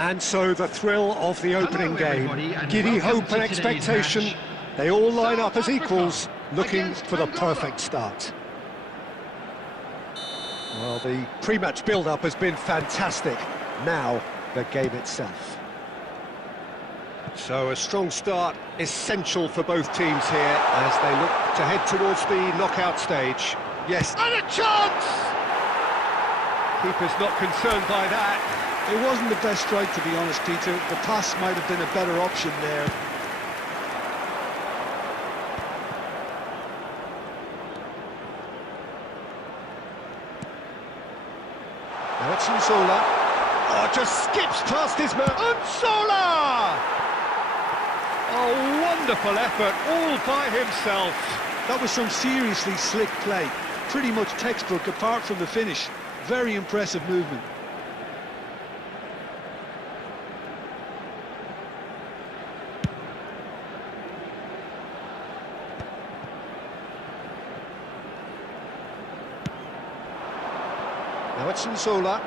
And so the thrill of the opening game. Giddy hope and expectation. They all line up as equals, looking for the perfect start. Well, the pre-match build-up has been fantastic. Now, the game itself. So a strong start, essential for both teams here as they look to head towards the knockout stage. Yes, and a chance! Keeper's not concerned by that. It wasn't the best strike, to be honest, Peter. The pass might have been a better option there. Now it's Unsola. Oh, just skips past his man. Unsola! Oh, wonderful effort, all by himself. That was some seriously slick play. Pretty much textbook, apart from the finish. Very impressive movement. Now it's Unsola.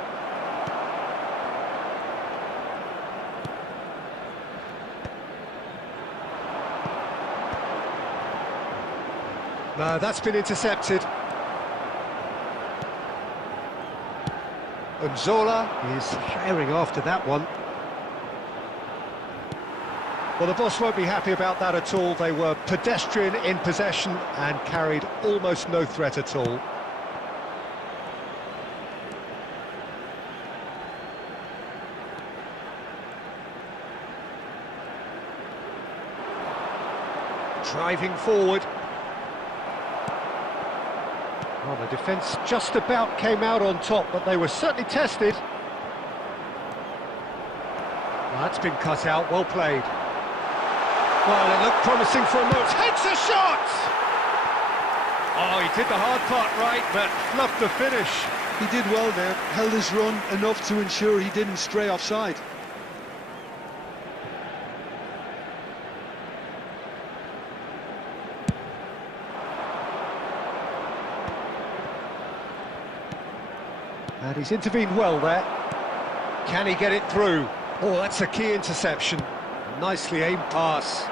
No, that's been intercepted. And Zola is herring after that one. Well, the boss won't be happy about that at all. They were pedestrian in possession and carried almost no threat at all. Driving forward. Well, the defence just about came out on top, but they were certainly tested. Well, that's been cut out, well played. Well, it looked promising for a moment. Takes a shot! Oh, he did the hard part right, but fluffed the finish. He did well there, held his run enough to ensure he didn't stray offside. And he's intervened well there. Can he get it through? Oh, that's a key interception. Nicely aimed pass.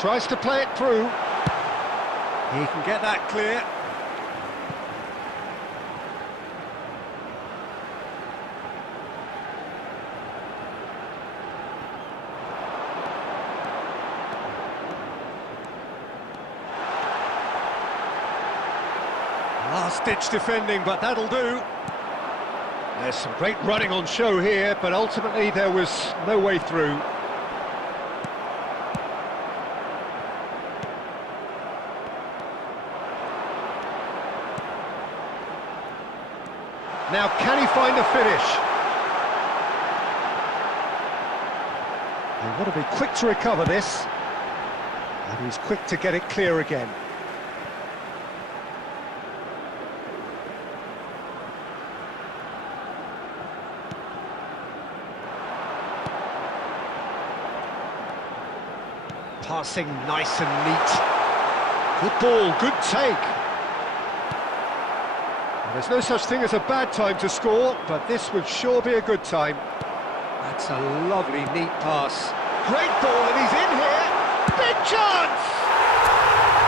Tries to play it through. He can get that clear. Last-ditch defending, but that'll do. There's some great running on show here, but ultimately there was no way through. Now, can he find a finish? They want to be quick to recover this. And he's quick to get it clear again. Passing nice and neat. Good ball, good take. There's no such thing as a bad time to score, but this would sure be a good time. That's a lovely, neat pass. Great ball, and he's in here. Big chance!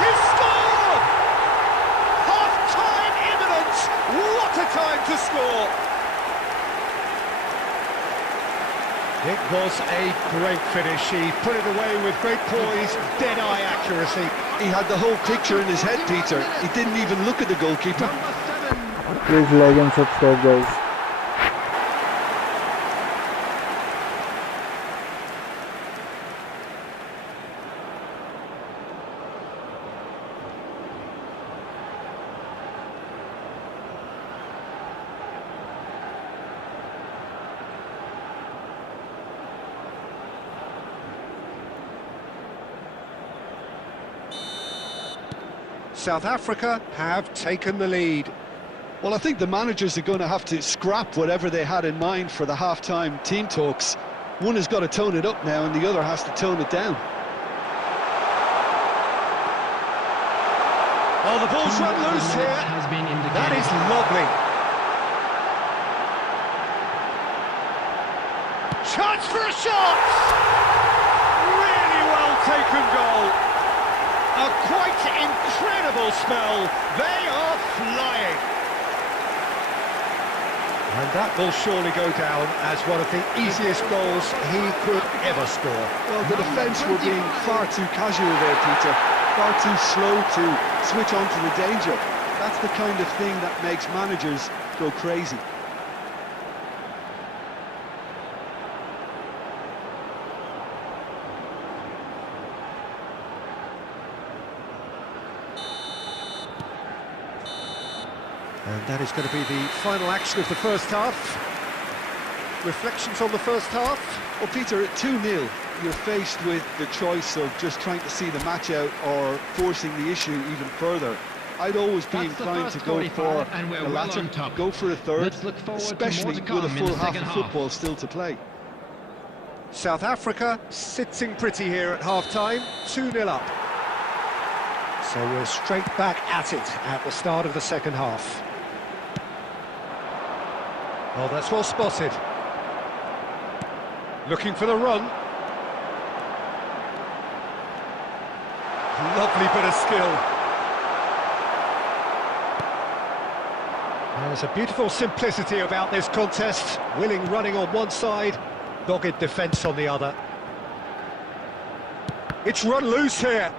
He's scored! Half-time imminent! What a time to score! It was a great finish. He put it away with great poise, dead-eye accuracy. He had the whole picture in his head, Peter. He didn't even look at the goalkeeper. Please like and subscribe, guys. South Africa have taken the lead. Well, I think the managers are going to have to scrap whatever they had in mind for the half-time team talks. One has got to tone it up now and the other has to tone it down. Oh, the ball's run loose here. That is lovely. Chance for a shot! Really well taken goal. A quite incredible spell. They are flying. And that will surely go down as one of the easiest goals he could ever score. Well, the defence were being far too casual there, Peter. Far too slow to switch on to the danger. That's the kind of thing that makes managers go crazy. And that is going to be the final action of the first half. Reflections on the first half? Well, Peter, at 2-0, you're faced with the choice of just trying to see the match out or forcing the issue even further. I'd always be inclined to go for the latter, go for a third, especially with a full half of football still to play. South Africa sitting pretty here at half-time, 2-0 up. So we're straight back at it at the start of the second half. Oh, that's well spotted. Looking for the run. Lovely bit of skill. There's a beautiful simplicity about this contest. Willing running on one side, dogged defence on the other. It's run loose here.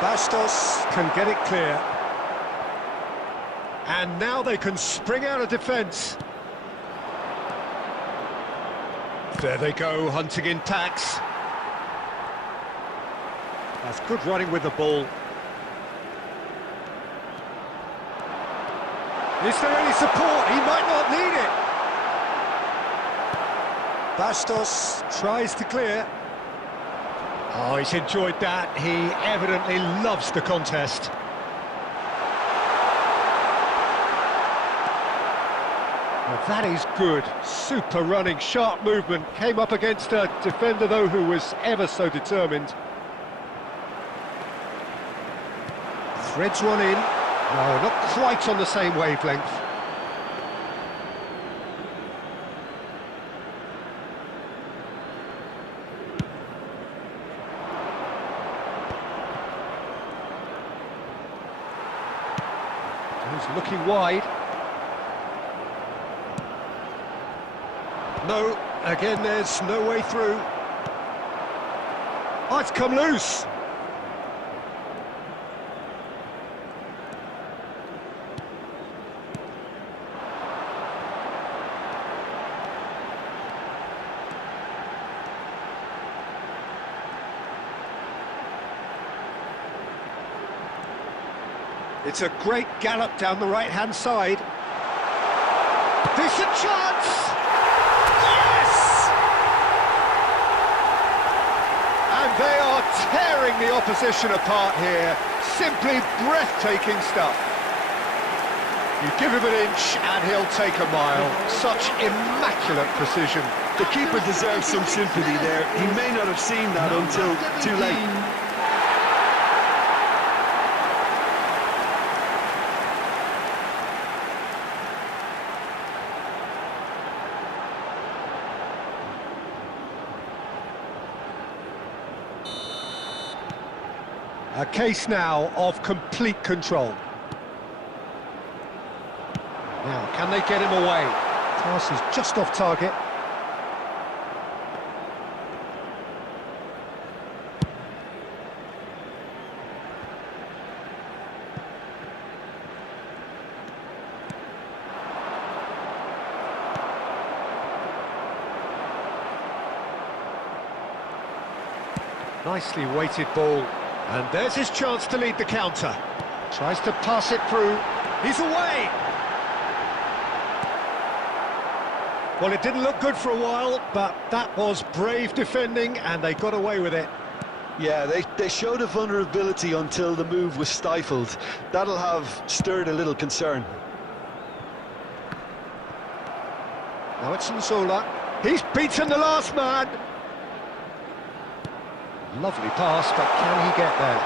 Bastos can get it clear. And now they can spring out of defence. There they go, hunting in tacks. That's good running with the ball. Is there any support? He might not need it. Bastos tries to clear. Oh, he's enjoyed that. He evidently loves the contest. Well, that is good. Super running, sharp movement. Came up against a defender, though, who was ever so determined. Threads one in. No, not quite on the same wavelength. He's looking wide. No, again there's no way through. Oh, it's come loose. It's a great gallop down the right-hand side. Decent chance! Yes! And they are tearing the opposition apart here. Simply breathtaking stuff. You give him an inch and he'll take a mile. Such immaculate precision. The keeper deserves some sympathy there. He may not have seen that until too late. A case now of complete control. Now, can they get him away? Pass is just off target. Nicely weighted ball. And there's his chance to lead the counter. Tries to pass it through. He's away! Well, it didn't look good for a while, but that was brave defending, and they got away with it. Yeah, they showed a vulnerability until the move was stifled. That'll have stirred a little concern. Now it's Nzola. He's beaten the last man! Lovely pass, but can he get there?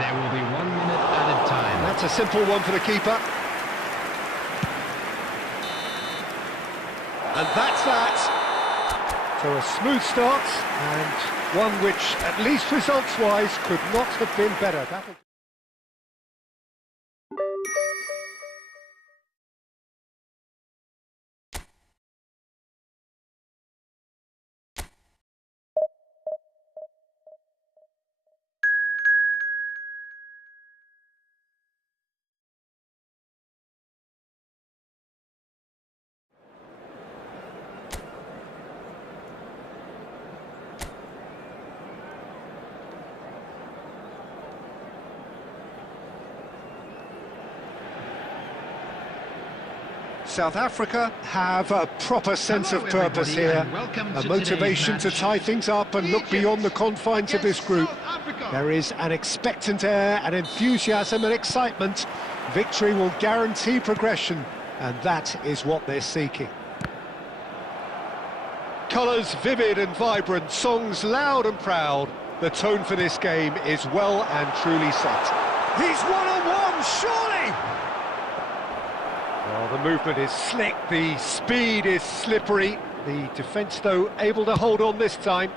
There will be 1 minute added time. That's a simple one for the keeper. And that's that. So a smooth start, and one which, at least results-wise, could not have been better. South Africa have a proper sense of purpose here, a motivation to tie things up and look beyond the confines of this group. There is an expectant air, an enthusiasm and excitement. Victory will guarantee progression, and that is what they're seeking. Colours vivid and vibrant, songs loud and proud. The tone for this game is well and truly set. He's one-on-one, surely! Well, the movement is slick, the speed is slippery. The defence, though, able to hold on this time.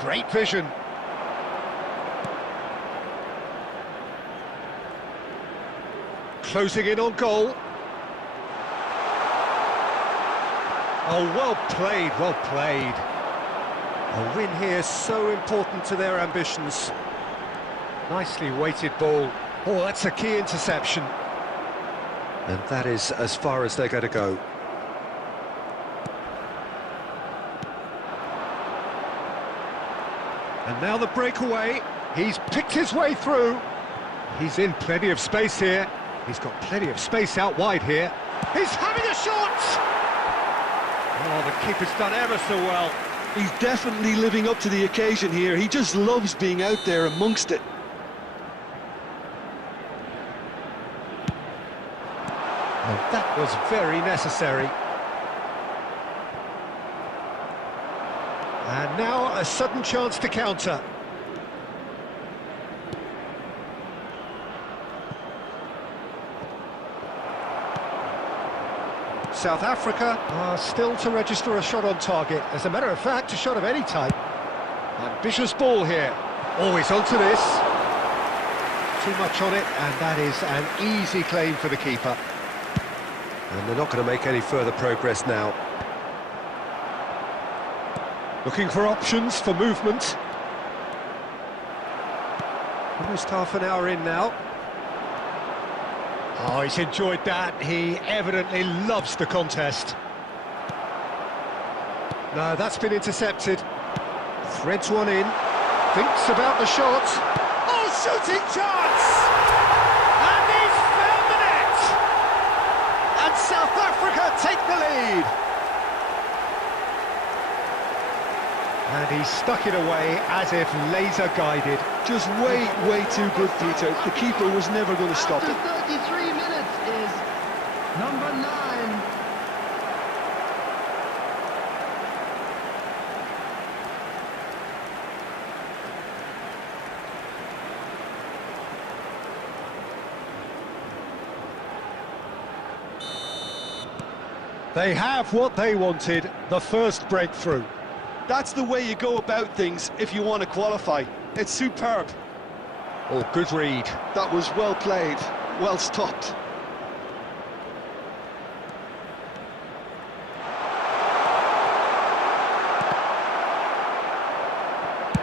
Great vision. Closing in on goal. Oh, well played, well played. A win here so important to their ambitions. Nicely weighted ball. Oh, that's a key interception. And that is as far as they're going to go. And now the breakaway. He's picked his way through. He's in plenty of space here. He's got plenty of space out wide here. He's having a shot! Oh, the keeper's done ever so well. He's definitely living up to the occasion here. He just loves being out there amongst it. And that was very necessary. And now a sudden chance to counter. South Africa are still to register a shot on target. As a matter of fact, a shot of any type. Ambitious ball here. Always onto this. Too much on it, and that is an easy claim for the keeper. And they're not going to make any further progress now. Looking for options for movement. Almost half an hour in now. Oh, he's enjoyed that. He evidently loves the contest. No, that's been intercepted. Threads one in. Thinks about the shot. Oh, shooting chance! And he's found the net! And South Africa take the lead. And he stuck it away as if laser guided. Just way too good, Peter. The keeper was never going to stop it. After 33 minutes is number 9. They have what they wanted, the first breakthrough. That's the way you go about things if you want to qualify. It's superb. Oh, good read. That was well played, well stopped.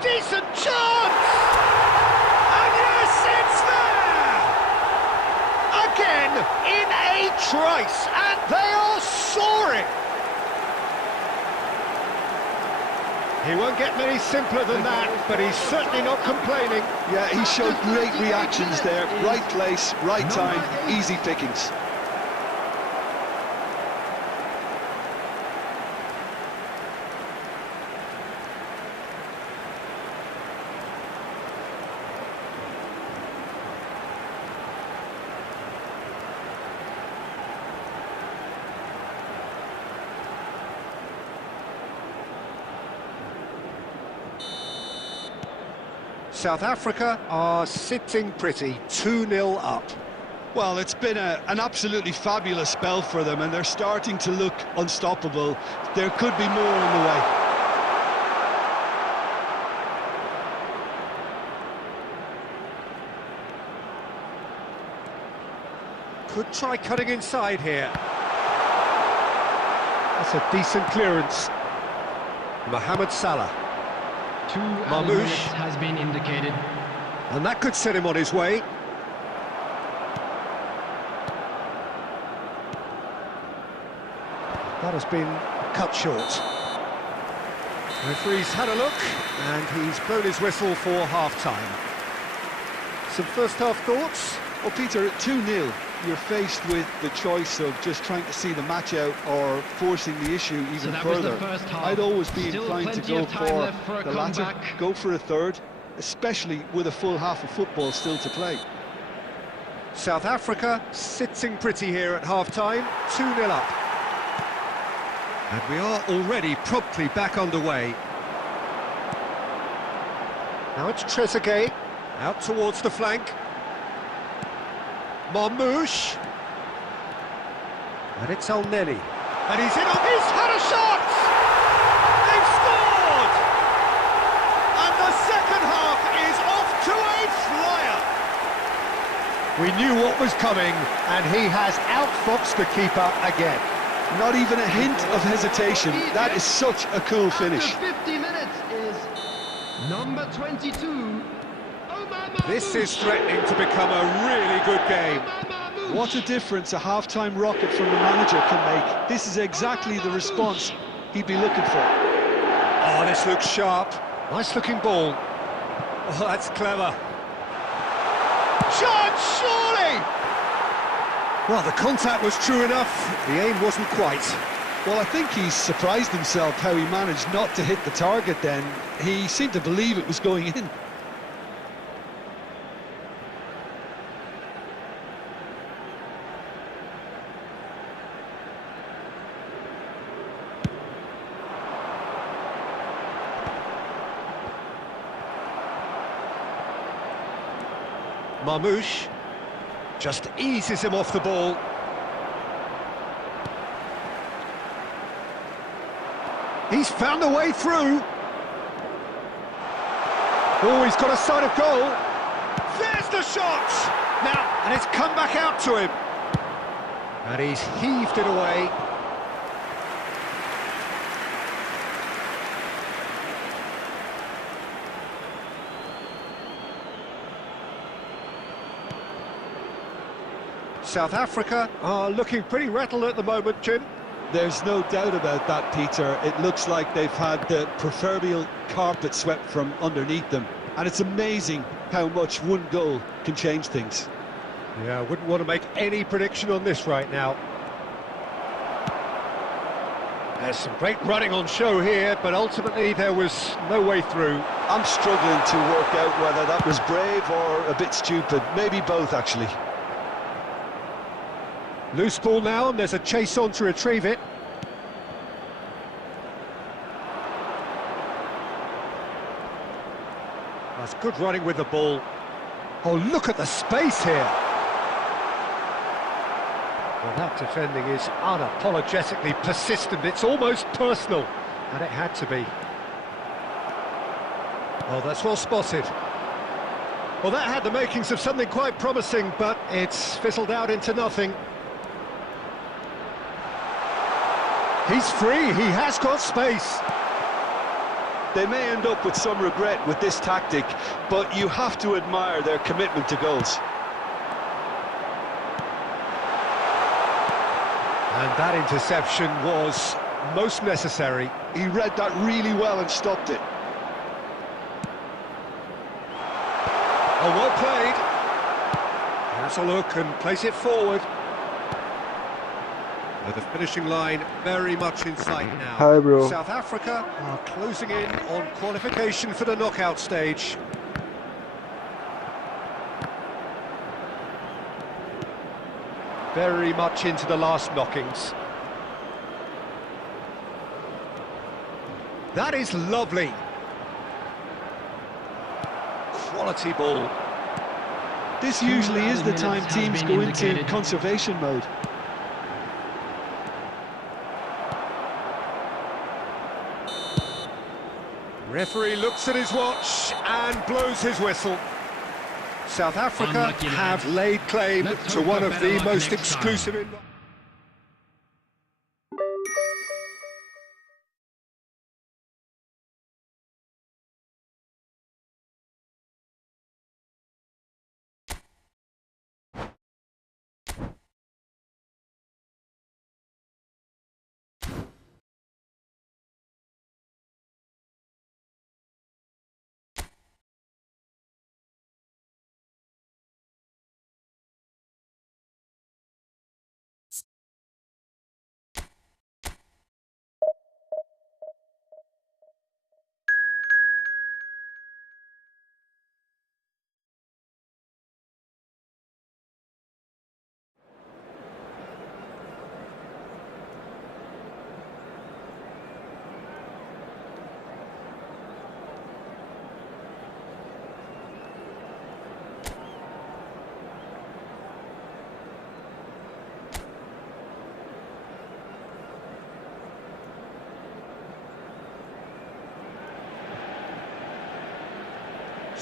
Decent chance! And yes, it's there! Again, in a trice, and they are soaring! He won't get many simpler than that, but he's certainly not complaining. Yeah, he showed great reactions there. Right place, right time, easy pickings. South Africa are sitting pretty, 2-0 up. Well, it's been an absolutely fabulous spell for them, and they're starting to look unstoppable. There could be more on the way. Could try cutting inside here. That's a decent clearance. Mohamed Salah. 2 added minutes has been indicated. And that could set him on his way. That has been cut short. The referee's had a look, and he's blown his whistle for half-time. Some first-half thoughts? Well, Peter, at 2-0, you're faced with the choice of just trying to see the match out or forcing the issue even further. I'd always be inclined to go for the latter, go for a third, especially with a full half of football still to play. South Africa sitting pretty here at half-time, 2-0 up. And we are already promptly back underway. Now it's Trezeguet, out towards the flank. Marmouche. And it's Elneny. And he's in, he's had a shot! They've scored! And the second half is off to a flyer! We knew what was coming, and he has outfoxed the keeper again. Not even a hint of hesitation. That is such a cool finish. After 50 minutes is number 22. This is threatening to become a really good game. What a difference a half-time rocket from the manager can make. This is exactly the response he'd be looking for. Oh, this looks sharp. Nice looking ball. Oh, that's clever. Shot, surely! Well, the contact was true enough. The aim wasn't quite. Well, I think he's surprised himself how he managed not to hit the target then. He seemed to believe it was going in. Marmouche just eases him off the ball. He's found a way through. Oh, he's got a sight of goal. There's the shot! Now, and it's come back out to him. And he's heaved it away. South Africa are looking pretty rattled at the moment, Jim. There's no doubt about that, Peter. It looks like they've had the proverbial carpet swept from underneath them. And it's amazing how much one goal can change things. Yeah, I wouldn't want to make any prediction on this right now. There's some great running on show here, but ultimately there was no way through. I'm struggling to work out whether that was brave or a bit stupid. Maybe both, actually. Loose ball now, and there's a chase on to retrieve it. That's good running with the ball. Oh, look at the space here. Well, that defending is unapologetically persistent. It's almost personal, and it had to be. Oh, that's well spotted. Well, that had the makings of something quite promising, but it's fizzled out into nothing. He's free, he has got space. They may end up with some regret with this tactic, but you have to admire their commitment to goals. And that interception was most necessary. He read that really well and stopped it. Oh, well played. Has a look and place it forward. With the finishing line very much in sight now. Hi, bro. South Africa are closing in on qualification for the knockout stage. Very much into the last knockings. That is lovely. Quality ball. This usually is the time teams go into conservation mode. Referee looks at his watch and blows his whistle. South Africa have laid claim to one of the most exclusive...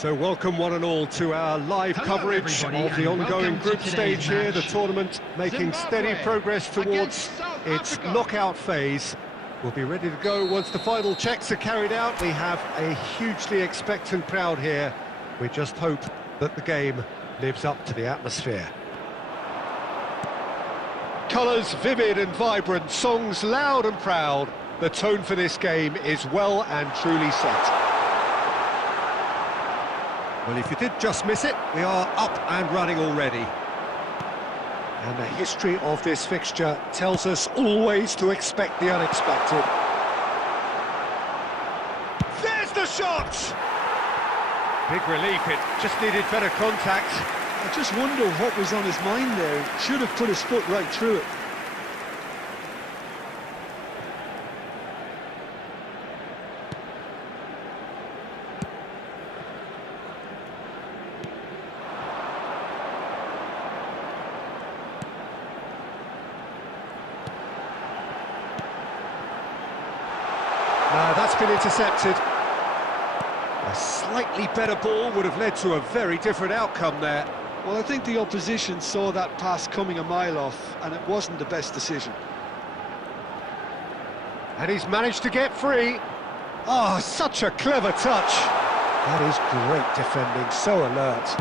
So welcome one and all to our live Hello, coverage everybody, of the and ongoing welcome to group today's stage here, the match. tournament making steady Zimbabwe progress towards against South its Africa. knockout phase. We'll be ready to go once the final checks are carried out. We have a hugely expectant crowd here. We just hope that the game lives up to the atmosphere. Colours vivid and vibrant, songs loud and proud. The tone for this game is well and truly set. Well, if you did just miss it, we are up and running already. And the history of this fixture tells us always to expect the unexpected. There's the shot! Big relief, it just needed better contact. I just wonder what was on his mind there. Should have put his foot right through it. That's been intercepted. A slightly better ball would have led to a very different outcome there. Well, I think the opposition saw that pass coming a mile off, and it wasn't the best decision. And he's managed to get free. Oh, such a clever touch. That is great defending, so alert.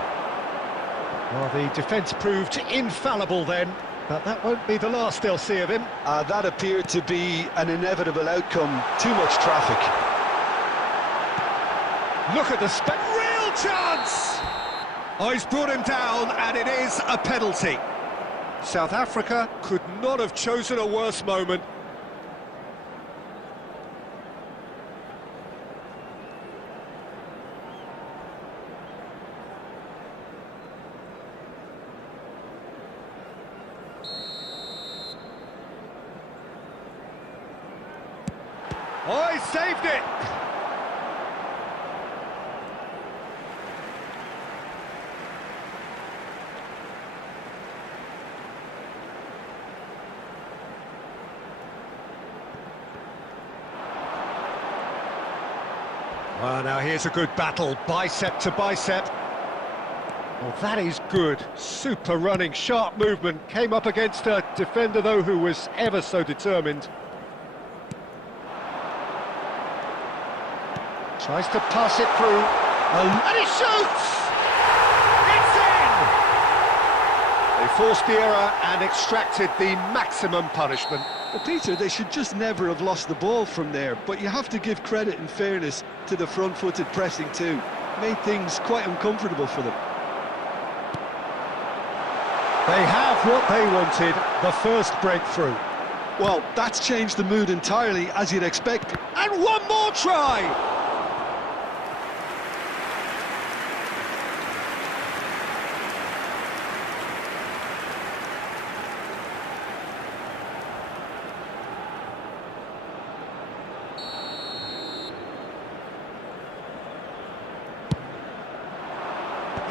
Well, the defence proved infallible then, but that won't be the last they'll see of him. That appeared to be an inevitable outcome. Too much traffic. Look at the real chance! Oh, he's brought him down, and it is a penalty. South Africa could not have chosen a worse moment. Oh, he saved it! Well, now here's a good battle, bicep to bicep. Well, that is good. Super running, sharp movement. Came up against a defender, though, who was ever so determined. Tries to pass it through, and he shoots! It's in! They forced the error and extracted the maximum punishment. Well, Peter, they should just never have lost the ball from there, but you have to give credit and fairness to the front-footed pressing too. Made things quite uncomfortable for them. They have what they wanted, the first breakthrough. Well, that's changed the mood entirely, as you'd expect. And one more try!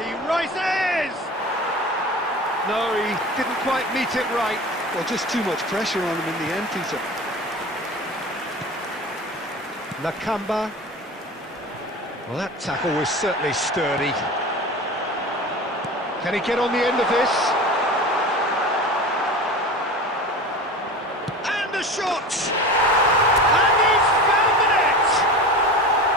He rises! No, he didn't quite meet it right. Well, just too much pressure on him in the end, Peter. Nakamba. Well, that tackle was certainly sturdy. Can he get on the end of this? And a shot! And he's found the net!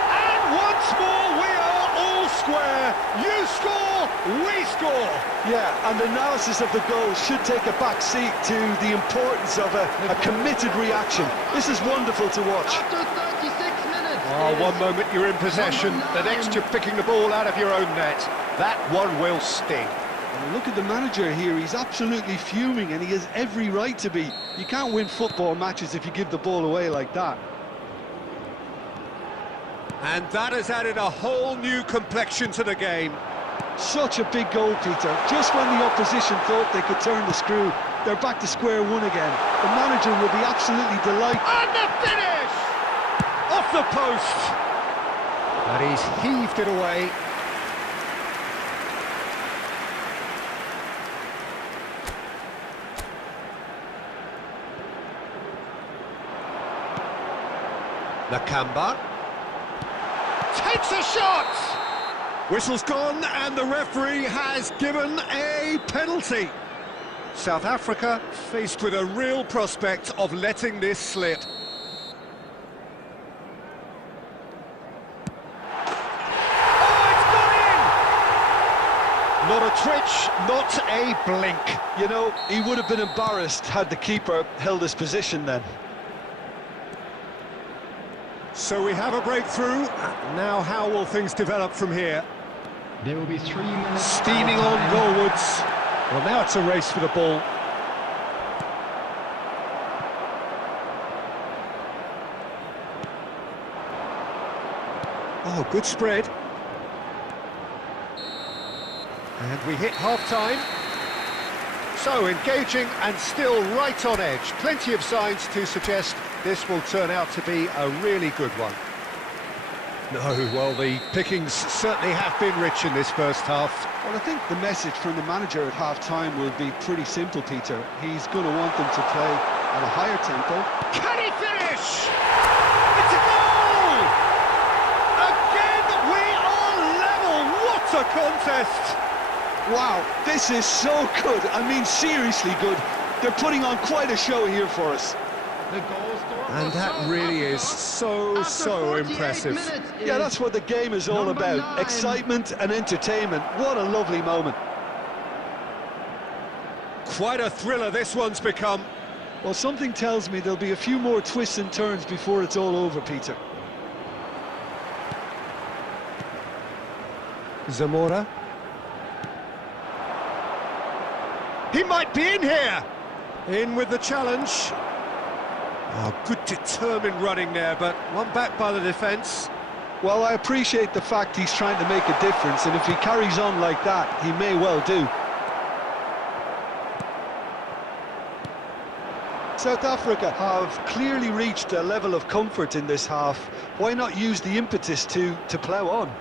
And once more we are all square. You score, we score. Yeah, and analysis of the goal should take a back seat to the importance of a committed reaction. This is wonderful to watch. After 36 minutes. Oh, one moment you're in possession, the next you're picking the ball out of your own net. That one will sting. Well, look at the manager here, he's absolutely fuming and he has every right to be. You can't win football matches if you give the ball away like that. And that has added a whole new complexion to the game. Such a big goal, Peter. Just when the opposition thought they could turn the screw, they're back to square one again. The manager will be absolutely delighted. And the finish! Off the post! And he's heaved it away. Nakamba takes a shot! Whistle's gone and the referee has given a penalty. South Africa faced with a real prospect of letting this slip. Oh, it's gone in! Not a twitch, not a blink. You know, he would have been embarrassed had the keeper held his position then. So we have a breakthrough. Now how will things develop from here? There will be 3 minutes. Steaming on goalwards. Well, now it's a race for the ball. Oh, good spread. And we hit half-time. So, engaging and still right on edge. Plenty of signs to suggest this will turn out to be a really good one. No, well, the pickings certainly have been rich in this first half. Well, I think the message from the manager at half-time will be pretty simple, Peter. He's going to want them to play at a higher tempo. Can he finish? It's a goal! Again, we are level. What a contest! Wow, this is so good. I mean, seriously good. They're putting on quite a show here for us. The goal scorer And that really is so impressive. Yeah, that's what the game is all about. 9. Excitement and entertainment. What a lovely moment. Quite a thriller this one's become. Well, something tells me there'll be a few more twists and turns before it's all over, Peter. Zamora. He might be in here. In with the challenge. Oh, good determined running there, but one back by the defence. Well, I appreciate the fact he's trying to make a difference, and if he carries on like that, he may well do. South Africa have clearly reached a level of comfort in this half. Why not use the impetus to plough on?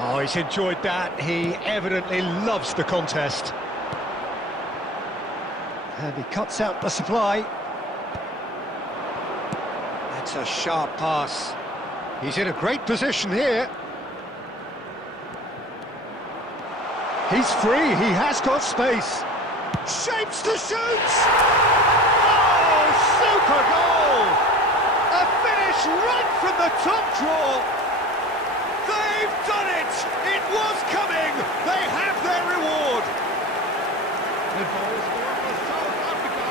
Oh, he's enjoyed that. He evidently loves the contest. And he cuts out the supply. That's a sharp pass. He's in a great position here. He's free, he has got space. Shapes to shoot! Oh, super goal! A finish right from the top draw. They've done it! It was coming! They have their reward! The goal scorer for South Africa.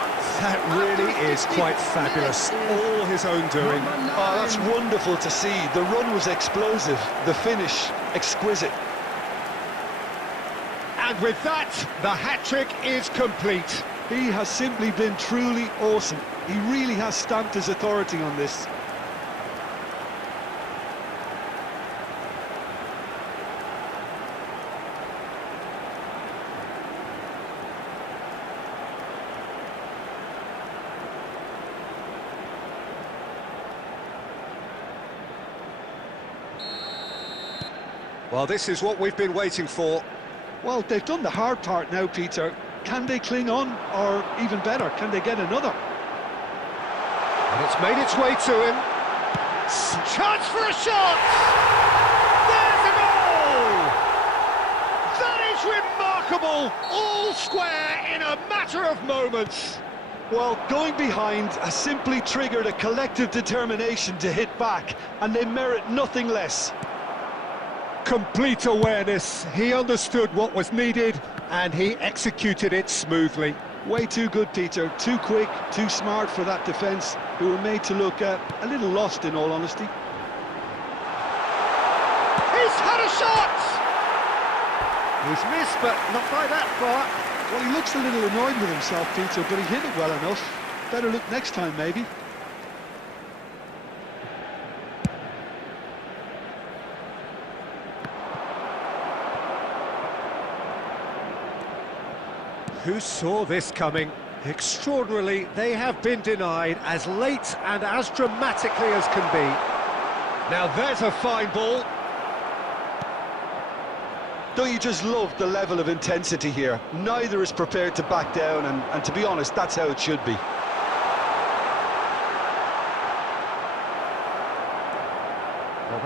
That really is quite fabulous. All his own doing. Oh, that's wonderful to see. The run was explosive, the finish exquisite. And with that, the hat-trick is complete. He has simply been truly awesome. He really has stamped his authority on this. Well, this is what we've been waiting for. Well, they've done the hard part now, Peter. Can they cling on, or even better, can they get another? And it's made its way to him. Chance for a shot! There's a goal! That is remarkable! All square in a matter of moments. Well, going behind has simply triggered a collective determination to hit back, and they merit nothing less. Complete awareness. He understood what was needed, and he executed it smoothly. Way too good, Peter. Too quick, too smart for that defence, who were made to look a little lost, in all honesty. He's had a shot! He's missed, but not by that far. Well, he looks a little annoyed with himself, Peter, but he hit it well enough. Better look next time, maybe. Who saw this coming? Extraordinarily, they have been denied as late and as dramatically as can be. Now there's a fine ball. Don't you just love the level of intensity here? Neither is prepared to back down, and to be honest, that's how it should be.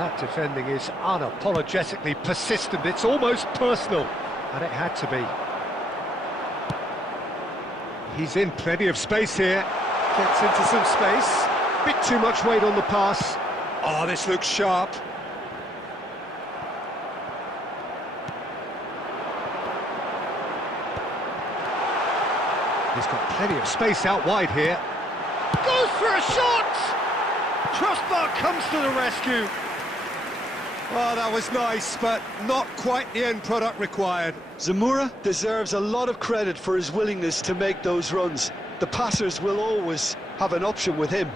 That defending is unapologetically persistent. It's almost personal, and it had to be. He's in plenty of space here. Gets into some space. Bit too much weight on the pass. Oh, this looks sharp. He's got plenty of space out wide here. Goes for a shot! Crossbar comes to the rescue. Oh, that was nice, but not quite the end product required. Zamora deserves a lot of credit for his willingness to make those runs. The passers will always have an option with him.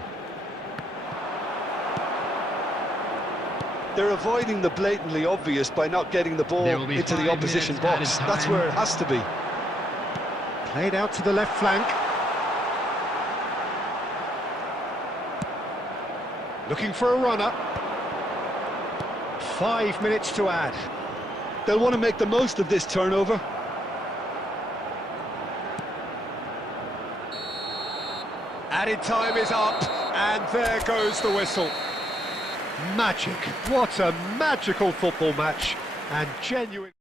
They're avoiding the blatantly obvious by not getting the ball into the opposition box. That's where it has to be. Played out to the left flank. Looking for a runner. 5 minutes to add. They'll want to make the most of this turnover. Added time is up, and there goes the whistle. Magic. What a magical football match, and genuine.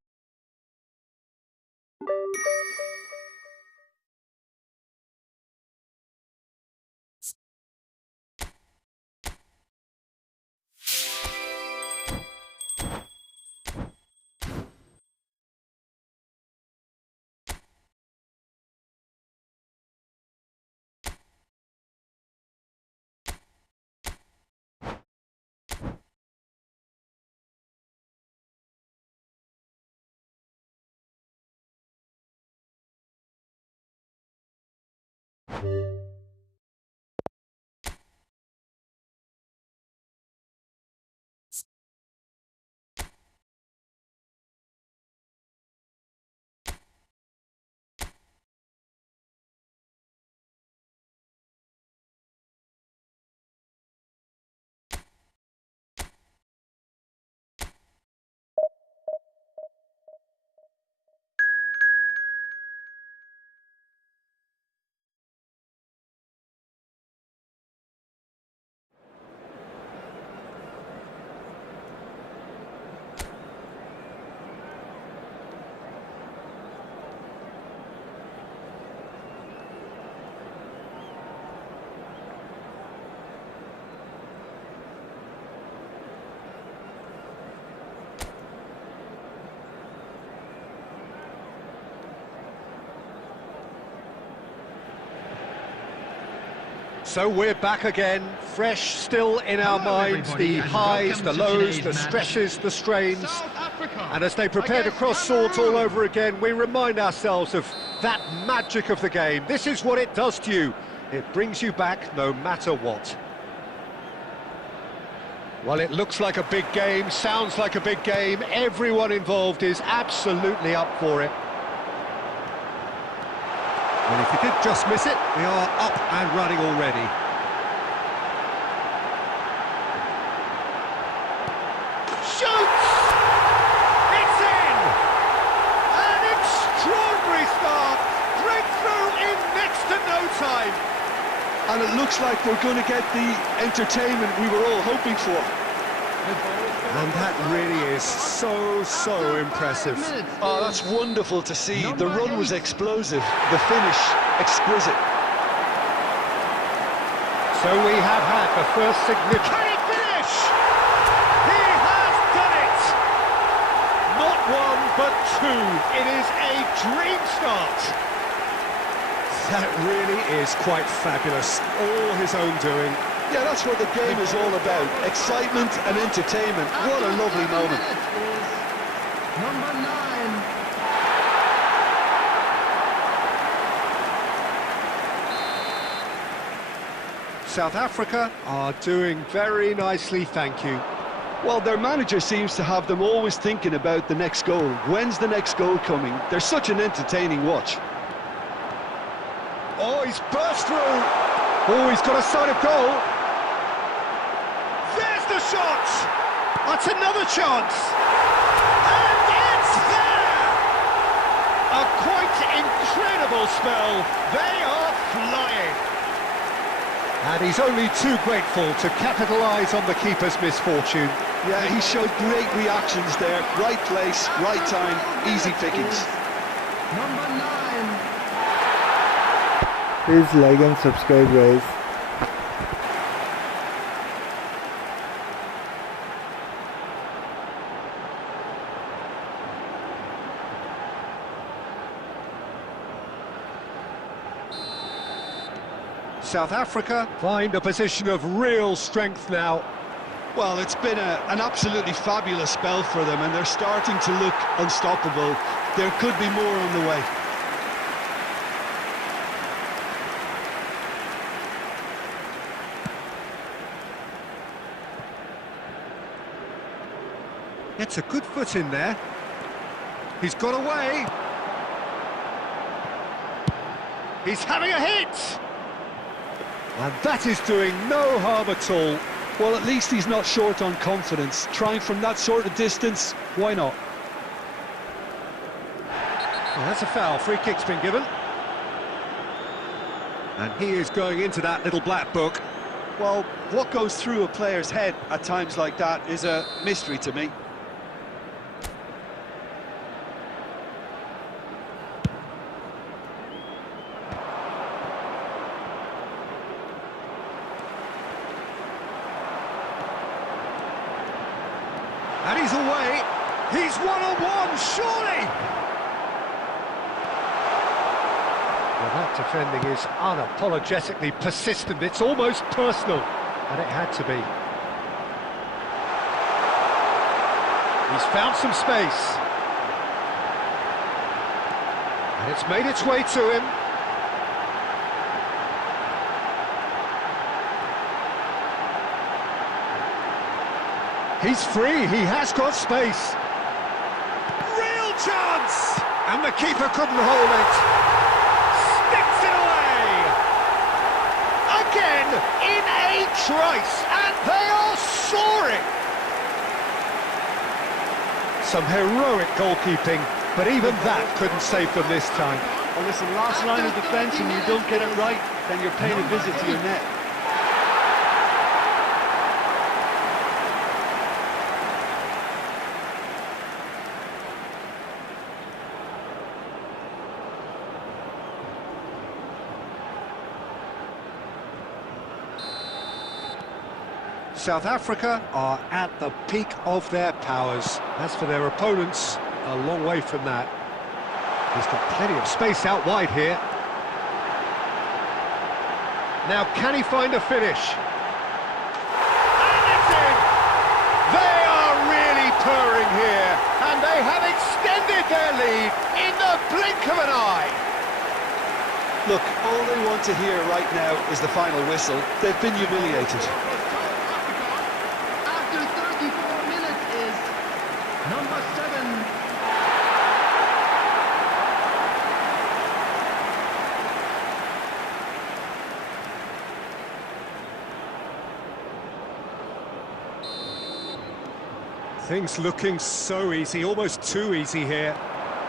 So we're back again, fresh still in our minds, the highs, the lows, the stresses, the strains. And as they prepare to cross swords all over again, we remind ourselves of that magic of the game. This is what it does to you. It brings you back no matter what. Well, it looks like a big game, sounds like a big game. Everyone involved is absolutely up for it. And if you did just miss it, we are up and running already. Shoots! It's in! An extraordinary start! Breakthrough in next to no time! And it looks like we're going to get the entertainment we were all hoping for. And that really is so impressive. Oh, that's wonderful to see. The run was explosive, the finish exquisite. So we have had the first significant finish! He has done it! Not one, but two. It is a dream start. That really is quite fabulous. All his own doing. Yeah, that's what the game is all about. Excitement and entertainment. What a lovely moment. Number 9. South Africa are doing very nicely, thank you. Well, their manager seems to have them always thinking about the next goal. When's the next goal coming? They're such an entertaining watch. Oh, he's burst through. Oh, he's got a sight of goal. There's the shot. That's another chance. And it's there. A quite incredible spell. They are flying. And he's only too grateful to capitalise on the keeper's misfortune. Yeah, he showed great reactions there. Right place, right time, easy pickings. Number 9. Please like and subscribe, guys. South Africa find a position of real strength now. Well, it's been an absolutely fabulous spell for them, and they're starting to look unstoppable. There could be more on the way. Gets a good foot in there. He's got away. He's having a hit! And that is doing no harm at all. Well, at least he's not short on confidence. Trying from that sort of distance, why not? Well, that's a foul. Free kick's been given. And he is going into that little black book. Well, what goes through a player's head at times like that is a mystery to me. And he's away. He's one-on-one, surely! Well, that defending is unapologetically persistent. It's almost personal. And it had to be. He's found some space. And it's made its way to him. He's free, he has got space. Real chance! And the keeper couldn't hold it. Sticks it away! Again, in a trice, and they are soaring! Some heroic goalkeeping, but even that couldn't save them this time. Well, listen, last line of defence, and you don't get it right, then you're paying a visit to your net. South Africa are at the peak of their powers. As for their opponents, a long way from that. He's got plenty of space out wide here. Now, can he find a finish? And it's in! They are really purring here, and they have extended their lead in the blink of an eye. Look, all they want to hear right now is the final whistle. They've been humiliated. After 34 minutes is number 7. Things looking so easy, almost too easy here.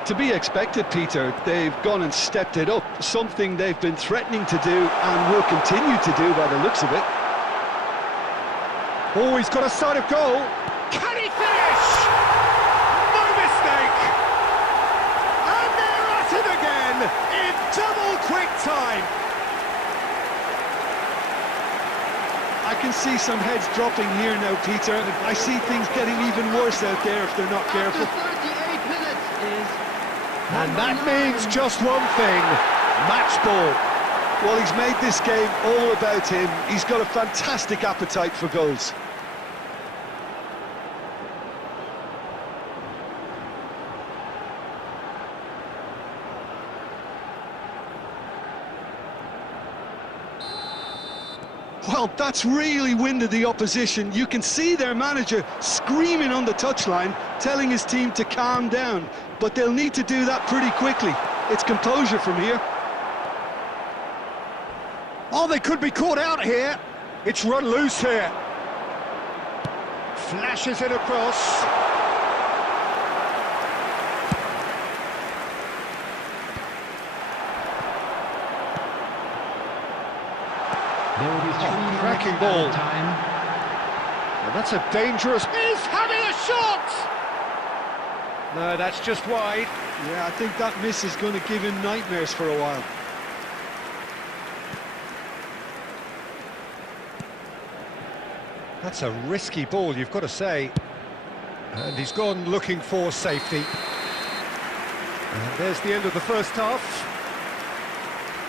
To be expected, Peter. They've gone and stepped it up, something they've been threatening to do and will continue to do by the looks of it. Oh, he's got a sight of goal. Can he finish? No mistake. And they're at it again in double quick time. I can see some heads dropping here now, Peter. I see things getting even worse out there if they're not careful. After 38 minutes is And number that 9. means just one thing, match ball. Well, he's made this game all about him. He's got a fantastic appetite for goals. Well, that's really winded the opposition. You can see their manager screaming on the touchline, telling his team to calm down. But they'll need to do that pretty quickly. It's composure from here. Oh, they could be caught out here. It's run loose here. Flashes it across. There will be 3 cracking minutes ball. added time. And that's a dangerous... He's having a shot! No, that's just wide. Yeah, I think that miss is going to give him nightmares for a while. That's a risky ball, you've got to say. And he's gone looking for safety. And there's the end of the first half.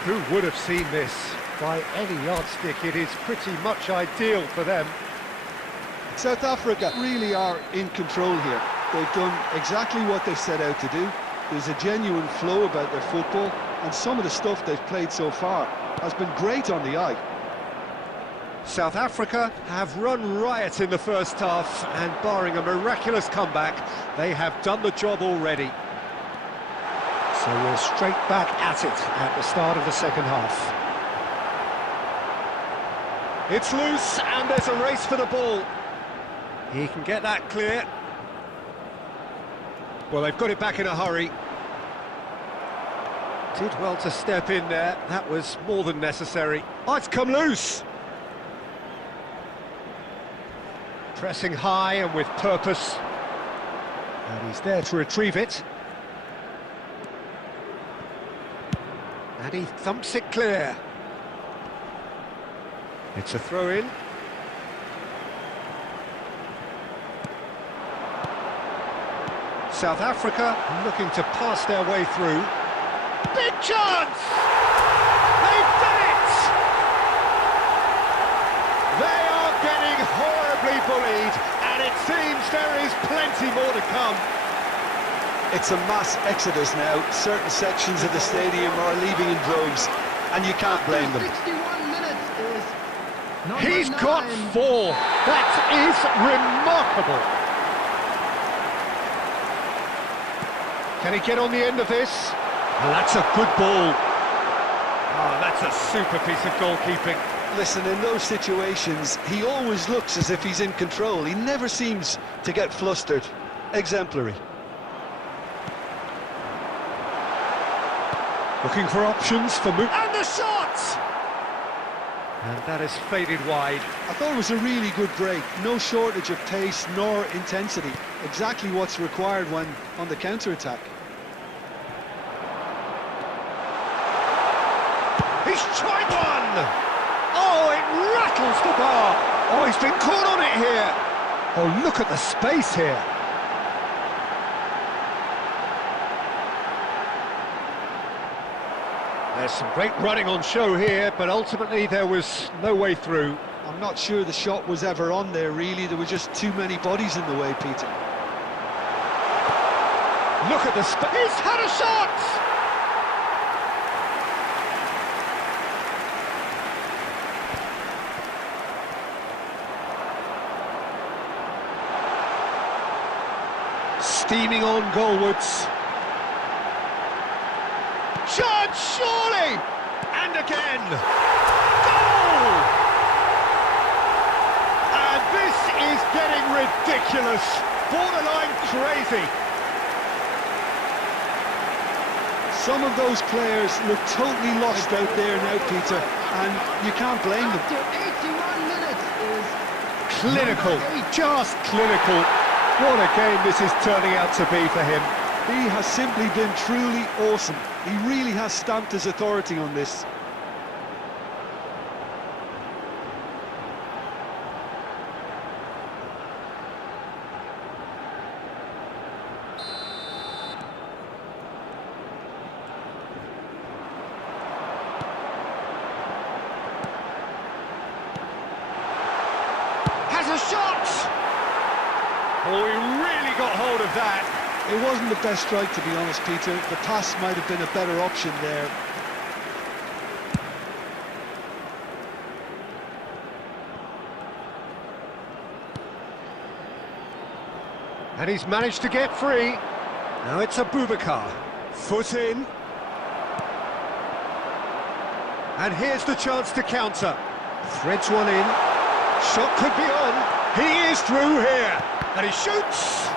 Who would have seen this? By any yardstick, it is pretty much ideal for them. South Africa really are in control here. They've done exactly what they set out to do. There's a genuine flow about their football, and some of the stuff they've played so far has been great on the eye. South Africa have run riot in the first half, and barring a miraculous comeback, they have done the job already. So we're straight back at it at the start of the second half. It's loose, and there's a race for the ball. He can get that clear. Well, they've got it back in a hurry. Did well to step in there. That was more than necessary. Oh, it's come loose! Pressing high and with purpose. And he's there to retrieve it. And he thumps it clear. It's a throw-in. South Africa looking to pass their way through. Big chance! They've done it! They are getting horribly bullied, and it seems there is plenty more to come. It's a mass exodus now. Certain sections of the stadium are leaving in droves, and you can't blame them. 61 minutes is number He's 9. got 4. That is remarkable. Can he get on the end of this? Well, that's a good ball. Oh, that's a super piece of goalkeeping. Listen, in those situations, he always looks as if he's in control. He never seems to get flustered. Exemplary. Looking for options for move. And the shot! And that is faded wide. I thought it was a really good break. No shortage of pace nor intensity. Exactly what's required when on the counter-attack. He's tried one! Oh, it rattles the bar! Oh, he's been caught on it here! Oh, look at the space here! There's some great running on show here, but ultimately there was no way through. I'm not sure the shot was ever on there, really. There were just too many bodies in the way, Peter. Look at the space! He's had a shot! Steaming on goalwards. Chance, surely! And again! Goal! And this is getting ridiculous. Borderline crazy. Some of those players look totally lost out there now, Peter, and you can't blame them. After 81 minutes is Clinical, number 8. just clinical. What a game this is turning out to be for him. He has simply been truly awesome. He really has stamped his authority on this. Has a shot! Oh, he really got hold of that. It wasn't the best strike, to be honest, Peter. The pass might have been a better option there. And he's managed to get free. Now it's a Boubacar. Foot in. And here's the chance to counter. Threads one in. Shot could be on. He is through here. And he shoots.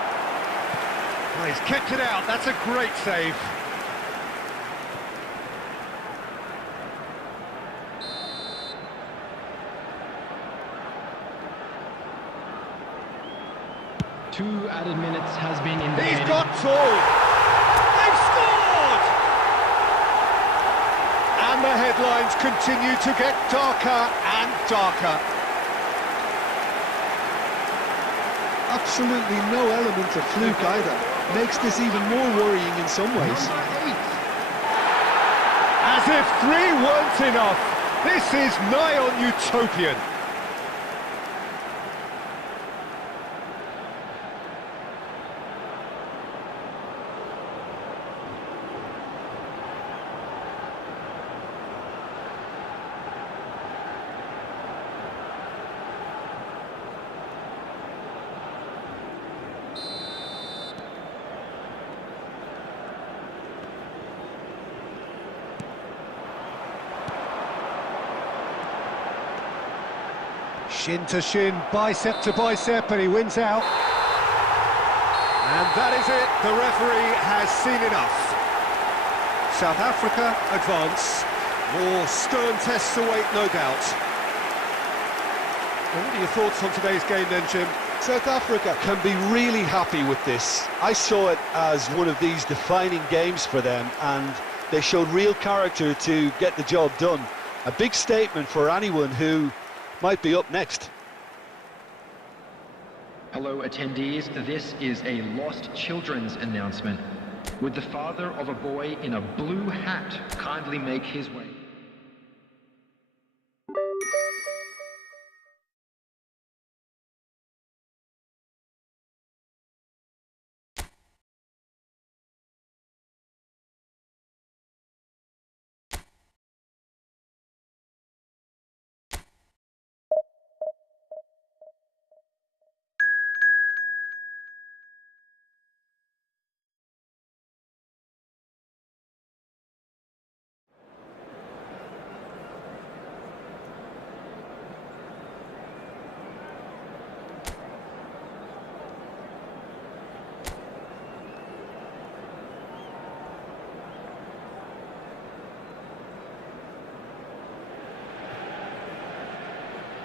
Well, he's kept it out. That's a great save. 2 added minutes has been He's indicated. got two! They've scored! And the headlines continue to get darker and darker. Absolutely no element of fluke either. Makes this even more worrying in some ways. As if 3 weren't enough, this is nigh on utopian. Shin to shin, bicep to bicep, and he wins out. And that is it, the referee has seen enough. South Africa advance. More stern tests await, no doubt. Well, what are your thoughts on today's game then, Jim? South Africa can be really happy with this. I saw it as one of these defining games for them, and they showed real character to get the job done. A big statement for anyone who might be up next. Hello attendees, this is a lost children's announcement. Would the father of a boy in a blue hat kindly make his way?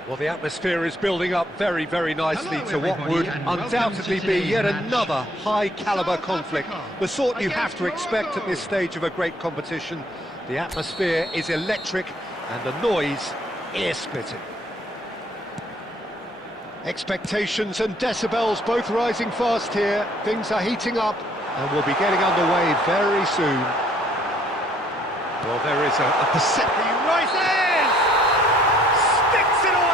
Well, the atmosphere is building up very, very nicely to what would undoubtedly be yet another high-caliber conflict. The sort you have to expect at this stage of a great competition. The atmosphere is electric and the noise ear-splitting. Expectations and decibels both rising fast here. Things are heating up and we'll be getting underway very soon. Well, there is a perception. He rises! Sticks it away!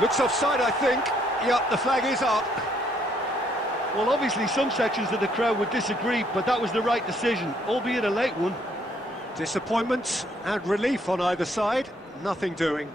Looks offside, I think. Yep, the flag is up. Well, obviously some sections of the crowd would disagree, but that was the right decision, albeit a late one. Disappointment and relief on either side. Nothing doing.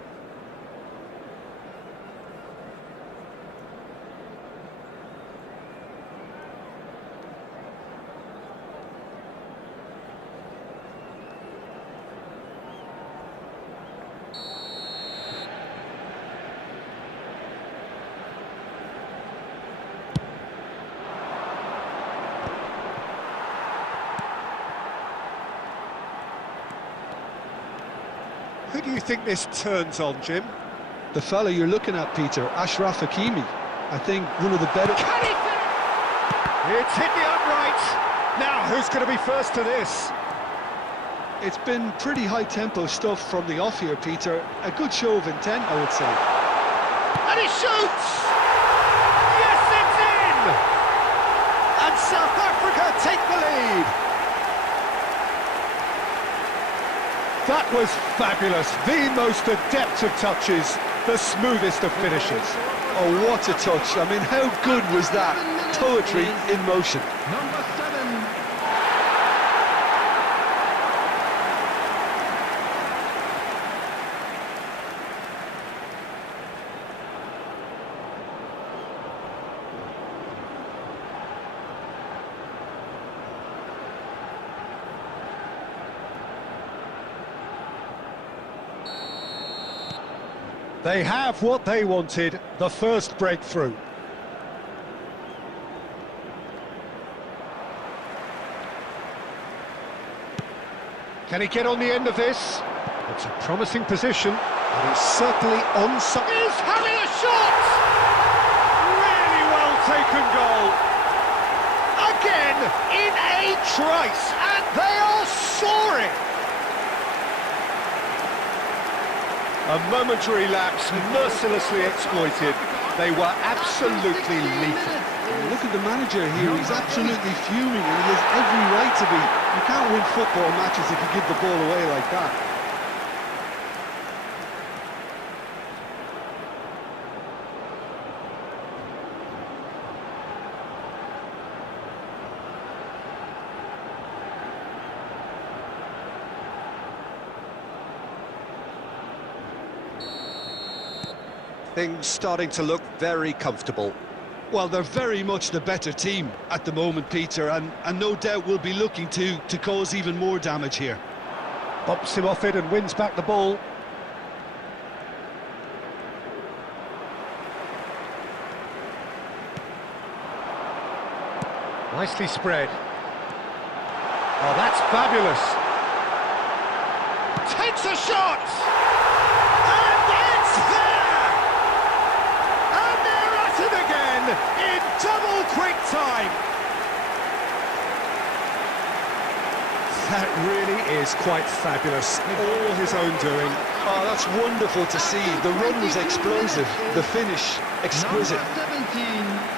Who do you think this turns on, Jim? The fella you're looking at, Peter, Ashraf Hakimi. I think one of the better... Can he finish? It's hit the upright. Now, who's going to be first to this? It's been pretty high-tempo stuff from the off here, Peter. A good show of intent, I would say. And he shoots! Yes, it's in! And South Africa take the lead. That was fabulous. The most adept of touches, the smoothest of finishes. Oh, what a touch. I mean, how good was that? Poetry in motion. Number 7. They have what they wanted, the first breakthrough. Can he get on the end of this? It's a promising position, and he's certainly onside. He's having a shot! taken goal. Again, in a trice, and they are soaring. A momentary lapse, mercilessly exploited. They were absolutely lethal. Look at the manager here, he's absolutely fuming and he has every right to be. You can't win football matches if you give the ball away like that. Things starting to look very comfortable. Well, they're very much the better team at the moment, Peter, and no doubt will be looking to cause even more damage here. Bumps him off it and wins back the ball. Nicely spread. Oh, that's fabulous. Takes a shot! And it's there! And they're at it again in double quick time. That really is quite fabulous. All his own doing. Oh, that's wonderful to see. The run was explosive, the finish exquisite. Number 17.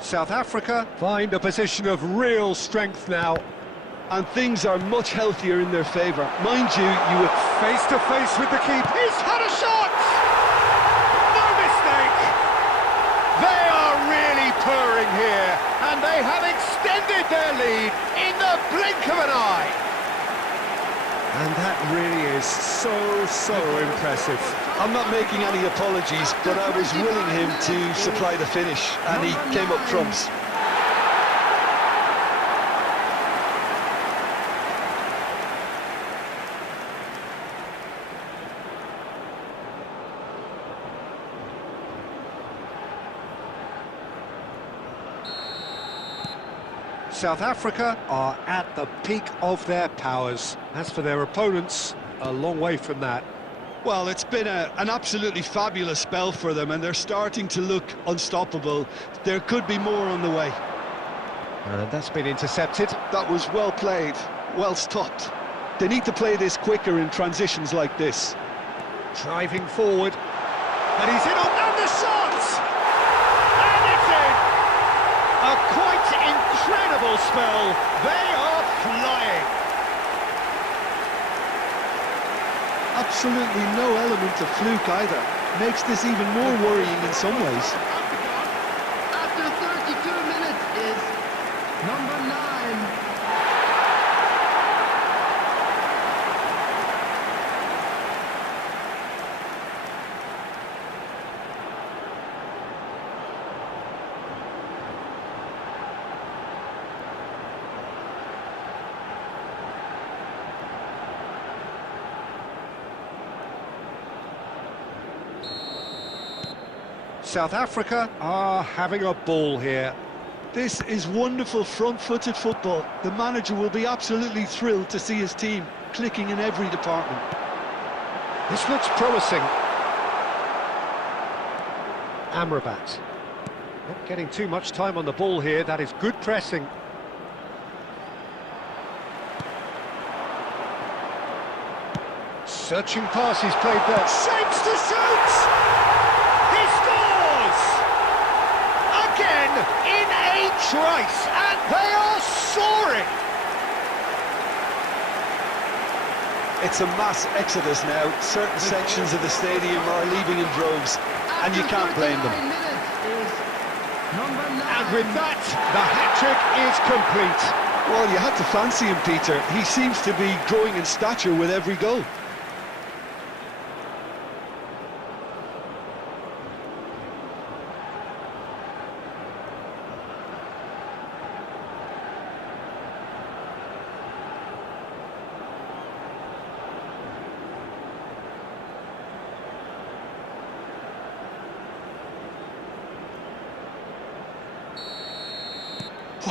South Africa find a position of real strength now. And things are much healthier in their favour. Mind you, you would... Face to face with the keeper. He's had a shot! No mistake! They are really purring here, and they have extended their lead in the blink of an eye. And that really is so impressive. I'm not making any apologies, but I was willing him to supply the finish, and he came up trumps. South Africa are at the peak of their powers. As for their opponents, a long way from that. Well, it's been an absolutely fabulous spell for them, and they're starting to look unstoppable. There could be more on the way. And that's been intercepted. That was well played, well stopped. They need to play this quicker in transitions like this. Driving forward. And he's in and the shot! And it's in! A quite incredible spell. They are flying. Absolutely no element of fluke either. Makes this even more worrying in some ways. After 32 minutes is number 9. South Africa are having a ball here. This is wonderful front-footed football. The manager will be absolutely thrilled to see his team clicking in every department. This looks promising. Amrabat. Not getting too much time on the ball here. That is good pressing. Searching pass, he's played there. Shapes to shoot! He scores! Again, in a trice, and they are soaring! It's a mass exodus now. Certain sections of the stadium are leaving in droves, and you can't blame them. And with that, the hat-trick is complete. Well, you had to fancy him, Peter. He seems to be growing in stature with every goal.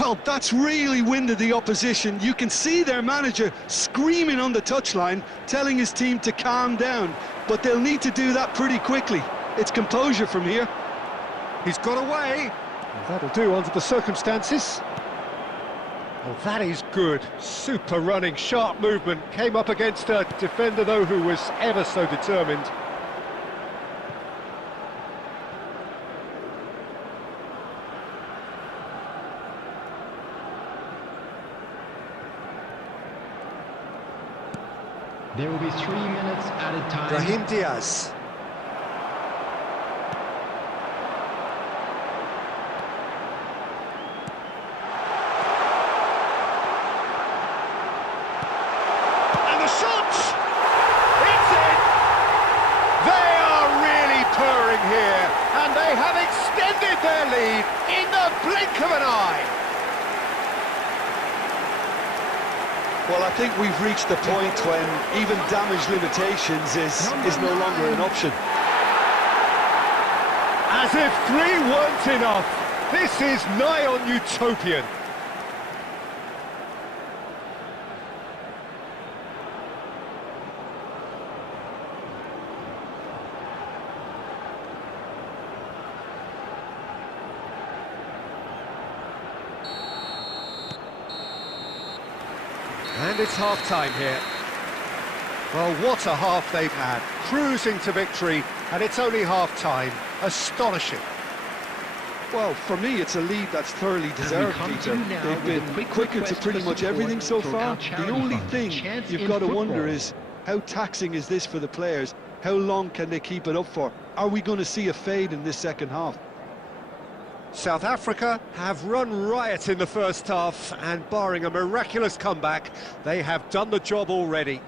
Well, that's really winded the opposition. You can see their manager screaming on the touchline, telling his team to calm down, but they'll need to do that pretty quickly. It's composure from here. He's got away. That'll do under the circumstances. Well, that is good. Super running, sharp movement. Came up against a defender, though, who was ever so determined. There will be 3 minutes added time. Brahim Diaz. And the shot! It's in! They are really purring here, and they have extended their lead in the blink of an eye. Well, I think we've reached the point when even damage limitations is no longer an option. As if 3 weren't enough. This is nigh on utopian. And it's half-time here. Well, what a half they've had. Cruising to victory, and it's only half-time. Astonishing. Well, for me, it's a lead that's thoroughly deserved, Peter. They've been quicker to pretty much everything so far. The only thing you've got to wonder is, how taxing is this for the players? How long can they keep it up for? Are we going to see a fade in this second half? South Africa have run riot in the first half, and barring a miraculous comeback, they have done the job already.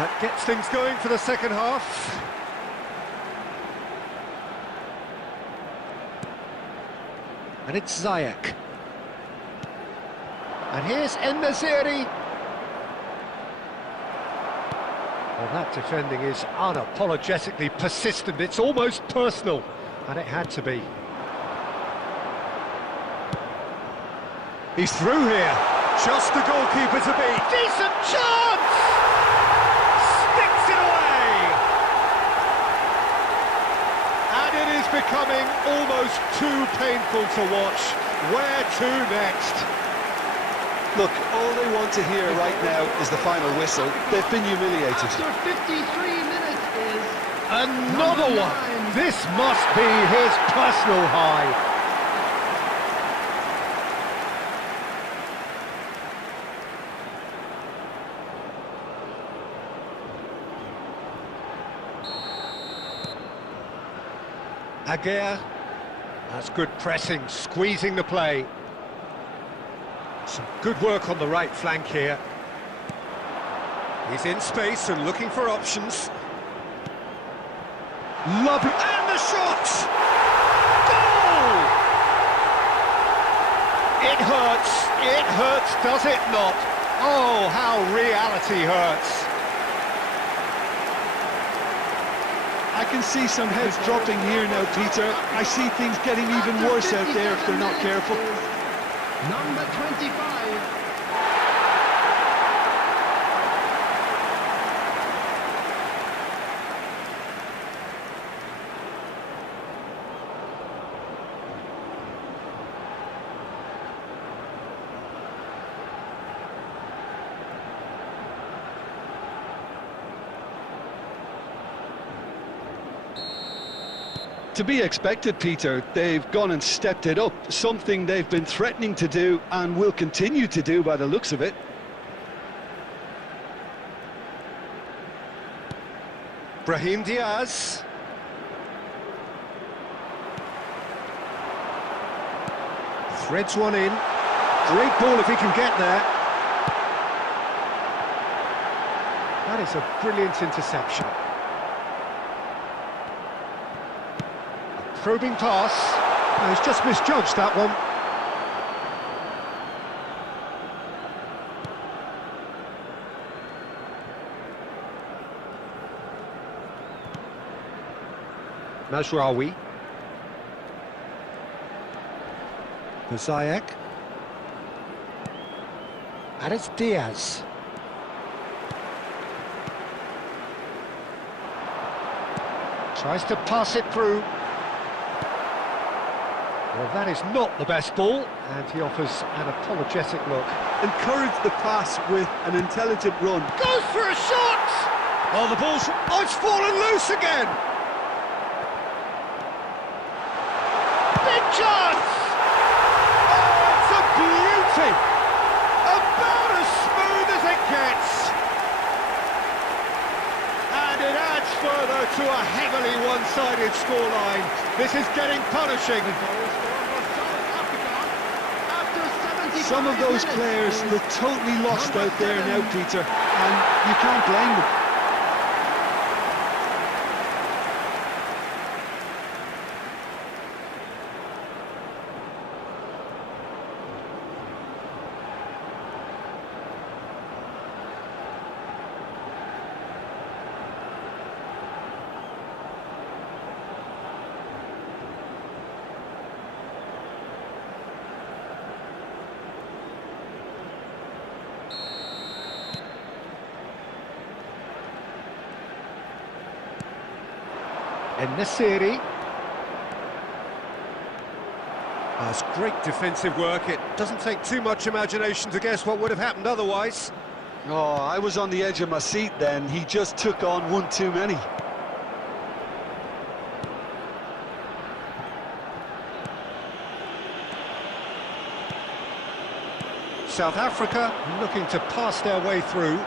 That gets things going for the second half. And it's Ziyech. And here's En-Nesyri. Well, that defending is unapologetically persistent. It's almost personal, and it had to be. He's through here. Just the goalkeeper to beat. Decent chance! Sticks it away! And it is becoming almost too painful to watch. Where to next? Look, all they want to hear right now is the final whistle. They've been humiliated. After 53 minutes is Another one! This must be his personal high. Aguirre, that's good pressing, squeezing the play. Some good work on the right flank here. He's in space and looking for options. Lovely, and the shot! Goal! It hurts, does it not? Oh, how reality hurts. I can see some heads dropping here now, Peter. I see things getting even worse out there if they're not careful. number 25. To be expected, Peter. They've gone and stepped it up, something they've been threatening to do and will continue to do by the looks of it. Brahim Diaz. Threads one in. Great ball if he can get there. That is a brilliant interception. Probing pass. No, he's just misjudged that one. Mazraoui. For Ziyech. And it's Diaz. Tries to pass it through. Well, that is not the best ball, and he offers an apologetic look. Encourage the pass with an intelligent run. Goes for a shot! Oh, the ball's... Oh, it's fallen loose again! Big chance! Oh, it's a beauty! About as smooth as it gets! And it adds further to a heavily one-sided scoreline. This is getting punishing. Some of those players look totally lost out there now, Peter, and you can't blame them. En-Nesyri. That's great defensive work. It doesn't take too much imagination to guess what would have happened otherwise. Oh, I was on the edge of my seat then. He just took on one too many. South Africa looking to pass their way through.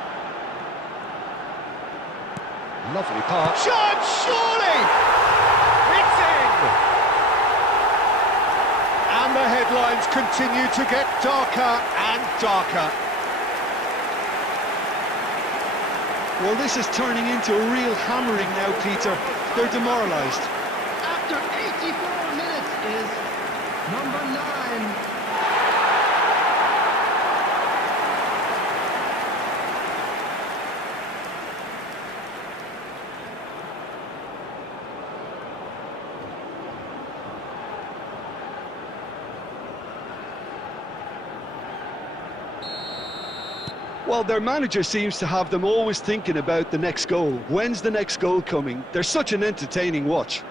Lovely pass. Chance, surely! It's in! And the headlines continue to get darker and darker. Well, this is turning into a real hammering now, Peter. They're demoralised. After 84 minutes is number 9. Well, their manager seems to have them always thinking about the next goal. When's the next goal coming? They're such an entertaining watch.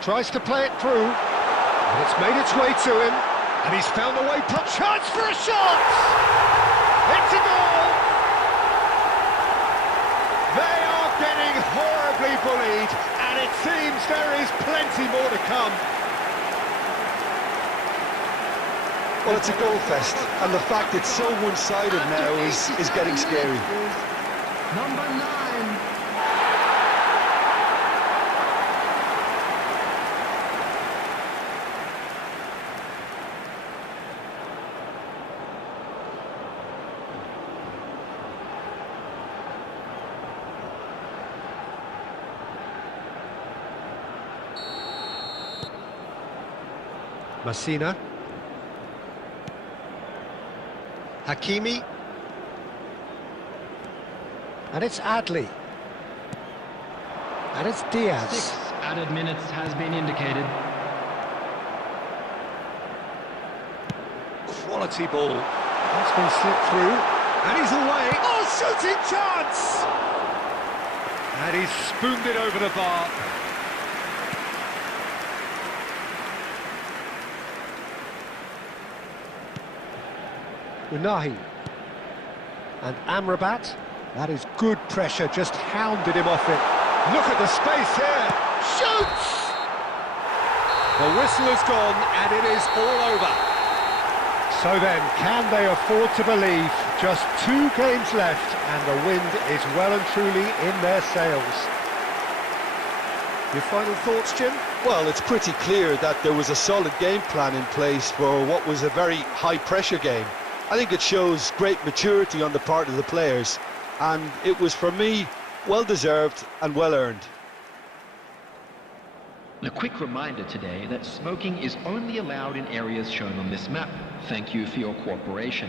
Tries to play it through, and it's made its way to him, and he's found a way. Chance for a shot! It's a goal! They are getting horribly bullied, and it seems there is plenty more to come. Well, it's a goal fest, and the fact it's so one-sided now is getting scary. Number 9. Messina. Hakimi. And it's Adli. And it's Diaz. 6 added minutes has been indicated. Quality ball. That's been slipped through. And he's away. Oh, shooting chance! And he's spooned it over the bar. Unahi. And Amrabat. That is good pressure, just hounded him off it. Look at the space here. Shoots! The whistle has gone and it is all over. So then, can they afford to believe? Just 2 games left and the wind is well and truly in their sails. Your final thoughts, Jim? Well, it's pretty clear that there was a solid game plan in place for what was a very high-pressure game. I think it shows great maturity on the part of the players, and it was, for me, well-deserved and well-earned. A quick reminder today that smoking is only allowed in areas shown on this map. Thank you for your cooperation.